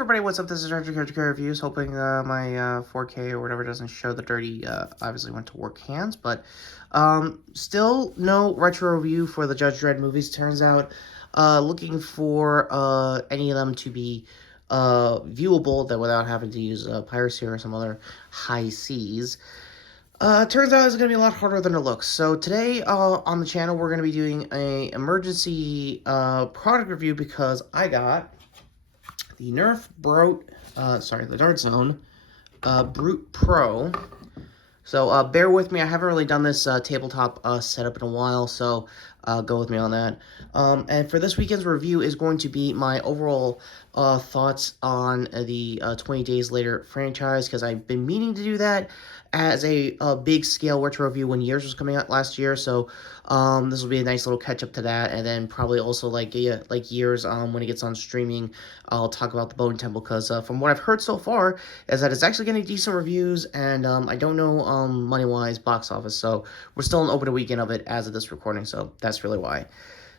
everybody, what's up? This is Retrokid Reviews. Hoping my 4K or whatever doesn't show the dirty, obviously went to work hands, but still no retro review for the Judge Dredd movies. Turns out, looking for any of them to be viewable that without having to use piracy or some other high seas. Turns out it's going to be a lot harder than it looks. So today on the channel, we're going to be doing a emergency product review because I got the Nerf the Dart Zone Brute Pro. So bear with me. I haven't really done this tabletop setup in a while, so go with me on that. And for this weekend's review is going to be my overall thoughts on the 20 Days Later franchise, because I've been meaning to do that as a big scale retro review when Years was coming out last year. So this will be a nice little catch up to that, and then probably also like Years when it gets on streaming, I'll talk about the Bone Temple, because from what I've heard so far is that it's actually getting decent reviews, and I don't know money wise box office, so we're still in opening weekend of it as of this recording, so that's really why.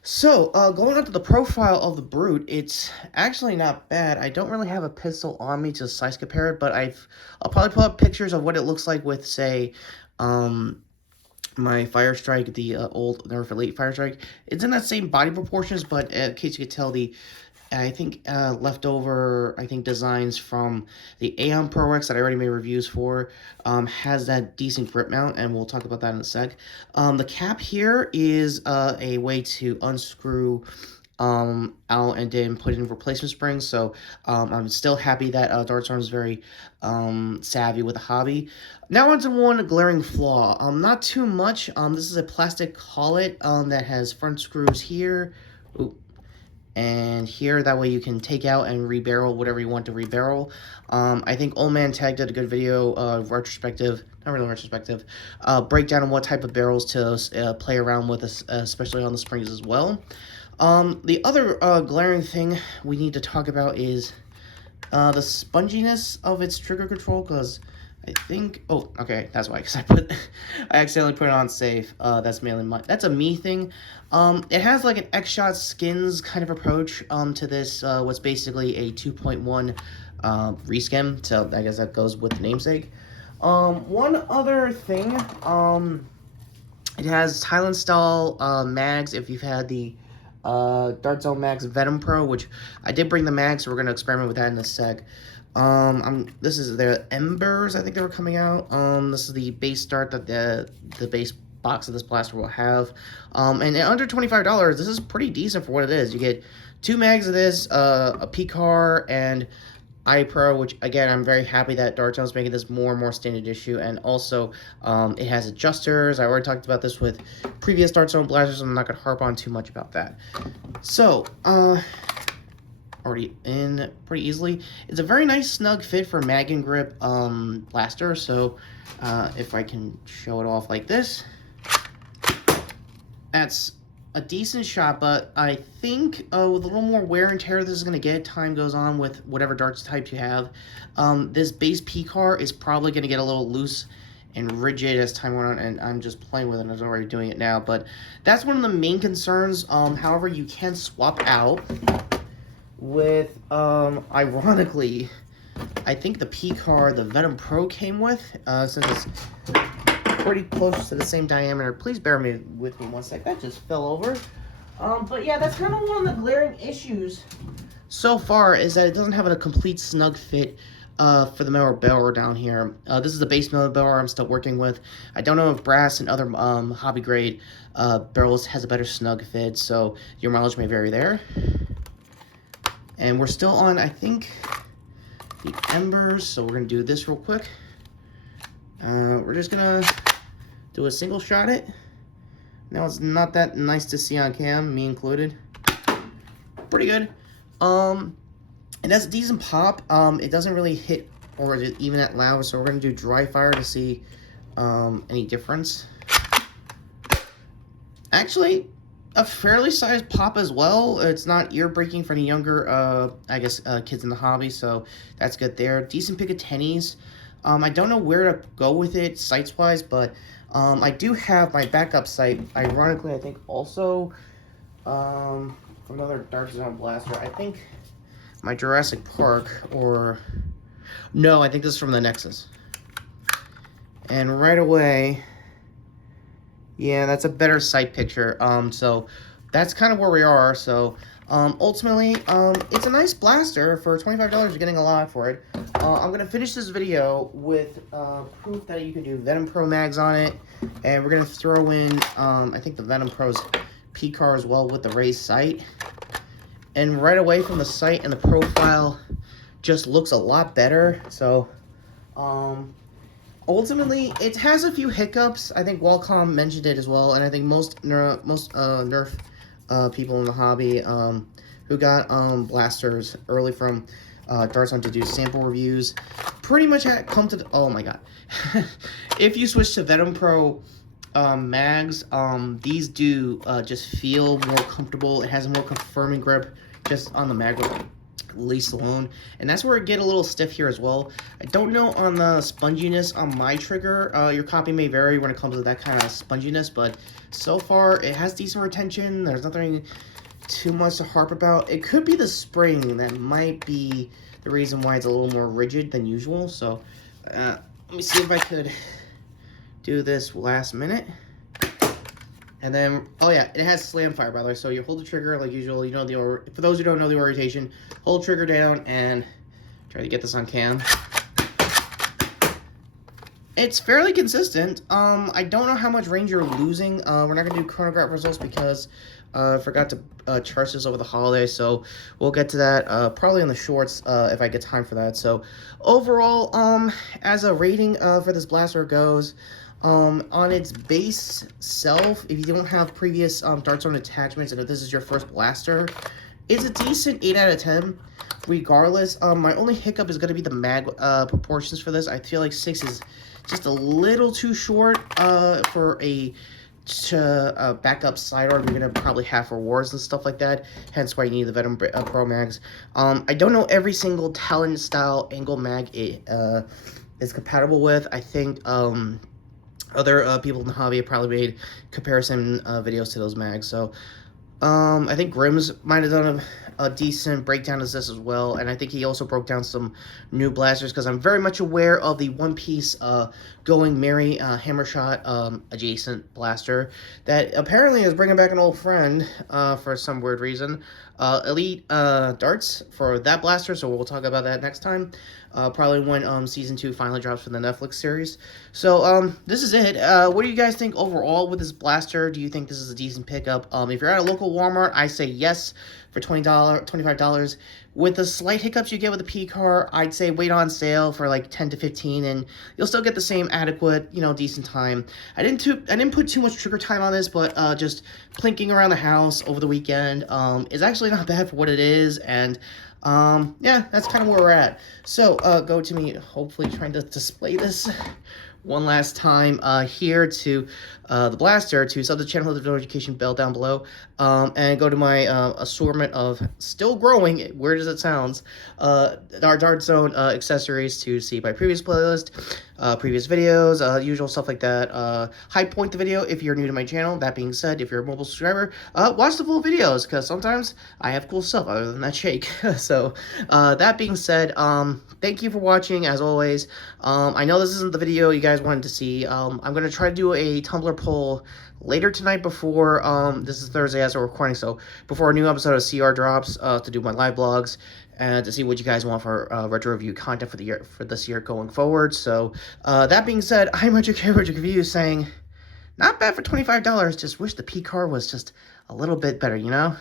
So, going on to the profile of the Brute, it's actually not bad. I don't really have a pistol on me to size compare it, but I'll probably put up pictures of what it looks like with, say, my Fire Strike, the old Nerf Elite Fire Strike. It's in that same body proportions, but in case you could tell, leftover designs from the Aeon Pro X that I already made reviews for has that decent grip mount, and we'll talk about that in a sec. The cap here is a way to unscrew out and then put in replacement springs, so I'm still happy that Dartzone is very savvy with the hobby. Now onto one glaring flaw. Not too much. This is a plastic collet that has front screws here. Ooh. And here, that way you can take out and rebarrel whatever you want to rebarrel. I think Old Man Tag did a good video, retrospective, not really retrospective, breakdown on what type of barrels to play around with, especially on the springs as well. The other glaring thing we need to talk about is the sponginess of its trigger control, because I think, oh, okay, that's why, because I accidentally put it on safe. That's a me thing. It has like an X-Shot Skins kind of approach to this, what's basically a 2.1 reskin, so I guess that goes with the namesake. One other thing, it has Thailand style mags. If you've had the Dart Zone Mags Venom Pro, which I did bring the mags, so we're going to experiment with that in a sec. This is their Embers, I think they were coming out. This is the base start that the base box of this blaster will have. And at under $25, this is pretty decent for what it is. You get 2 mags of this, a PCAR, and iPro, which again, I'm very happy that Dart Zone's making this more and more standard issue. And also, it has adjusters. I already talked about this with previous Dart Zone blasters, so I'm not going to harp on too much about that. So, already in pretty easily. It's a very nice snug fit for mag and grip blaster, so if I can show it off like this, that's a decent shot, but I think with a little more wear and tear this is going to get, time goes on with whatever darts type you have. This base PCAR is probably going to get a little loose and rigid as time went on, and I'm just playing with it. I was already doing it now, but that's one of the main concerns. However, you can swap out with, ironically, I think the PCAR the Venom Pro came with, since it's pretty close to the same diameter. Please bear with me one sec. That just fell over. But yeah, that's kind of one of the glaring issues so far, is that it doesn't have a complete snug fit for the metal barrel down here. This is the base metal barrel I'm still working with. I don't know if brass and other hobby grade barrels has a better snug fit, so your mileage may vary there. And we're still on, I think, the Embers, so we're going to do this real quick. We're just going to do a single shot it. Now, it's not that nice to see on cam, me included. Pretty good. It has a decent pop. It doesn't really hit or even that loud, so we're going to do dry fire to see any difference. Actually, a fairly sized pop as well. It's not ear-breaking for any younger, kids in the hobby, so that's good there. Decent pick of tennies. I don't know where to go with it sights-wise, but I do have my backup sight, ironically, I think also from another Dart Zone blaster. I think my Jurassic Park, or no, I think this is from the Nexus. And right away, yeah, that's a better sight picture. So that's kind of where we are. So ultimately, it's a nice blaster. For $25, you're getting a lot for it. I'm gonna finish this video with proof that you can do Venom Pro mags on it, and we're gonna throw in I think the Venom Pro's P-car as well with the raised sight. And right away from the sight and the profile, just looks a lot better. So ultimately, it has a few hiccups. I think Qualcomm mentioned it as well, and I think most Nerf people in the hobby who got blasters early from Darts on to do sample reviews pretty much had come to the, oh my god. If you switch to Venom Pro mags, these do just feel more comfortable. It has a more confirming grip just on the mag release alone, and that's where it get a little stiff here as well. I don't know on the sponginess on my trigger. Your copy may vary when it comes to that kind of sponginess, but so far it has decent retention. There's nothing too much to harp about. It could be the spring that might be the reason why it's a little more rigid than usual. So let me see if I could do this last minute. And then, oh yeah, it has slam fire, by the way. So you hold the trigger like usual. You know for those who don't know the orientation, hold trigger down and try to get this on cam. It's fairly consistent. I don't know how much range you're losing. We're not gonna do chronograph results because I forgot to charge this over the holiday. So we'll get to that probably in the shorts if I get time for that. So overall, as a rating for this blaster goes, on its base self, if you don't have previous Darts on attachments and if this is your first blaster, it's a decent 8 out of 10 regardless. My only hiccup is going to be the mag proportions for this. I feel like 6 is just a little too short for a backup sidearm you're going to probably have for wars and stuff like that, hence why you need the Venom Pro mags. I don't know every single Talon style angle mag it is compatible with. I think other people in the hobby have probably made comparison videos to those mags. So I think Grimm's might have done a decent breakdown of this as well, and I think he also broke down some new blasters because I'm very much aware of the One Piece Going Merry Hammershot adjacent blaster that apparently is bringing back an old friend for some weird reason. Elite Darts for that blaster, so we'll talk about that next time. Probably when Season 2 finally drops for the Netflix series. So, this is it. What do you guys think overall with this blaster? Do you think this is a decent pickup? If you're at a local Walmart, I say yes for $25. With the slight hiccups you get with the P-car, I'd say wait on sale for like 10 to 15, and you'll still get the same adequate, you know, decent time. I didn't put too much trigger time on this, but just plinking around the house over the weekend is actually not bad for what it is, and yeah, that's kind of where we're at. So go to me, hopefully trying to display this one last time here to the blaster, to sub the channel, hit the notification bell down below, and go to my assortment of still growing, weird as it sounds, our Dart Zone accessories to see my previous playlist, previous videos, usual stuff like that. High point the video if you're new to my channel. That being said, if you're a mobile subscriber, watch the full videos because sometimes I have cool stuff other than that shake. So that being said, thank you for watching as always. I know this isn't the video you guys wanted to see. I'm going to try to do a Tumblr poll later tonight before, this is Thursday as we're recording, so before a new episode of CR drops, to do my live blogs, and to see what you guys want for retro review content for this year going forward. So that being said, I'm Retrokid Reviews saying, not bad for $25, just wish the P-car was just a little bit better, you know?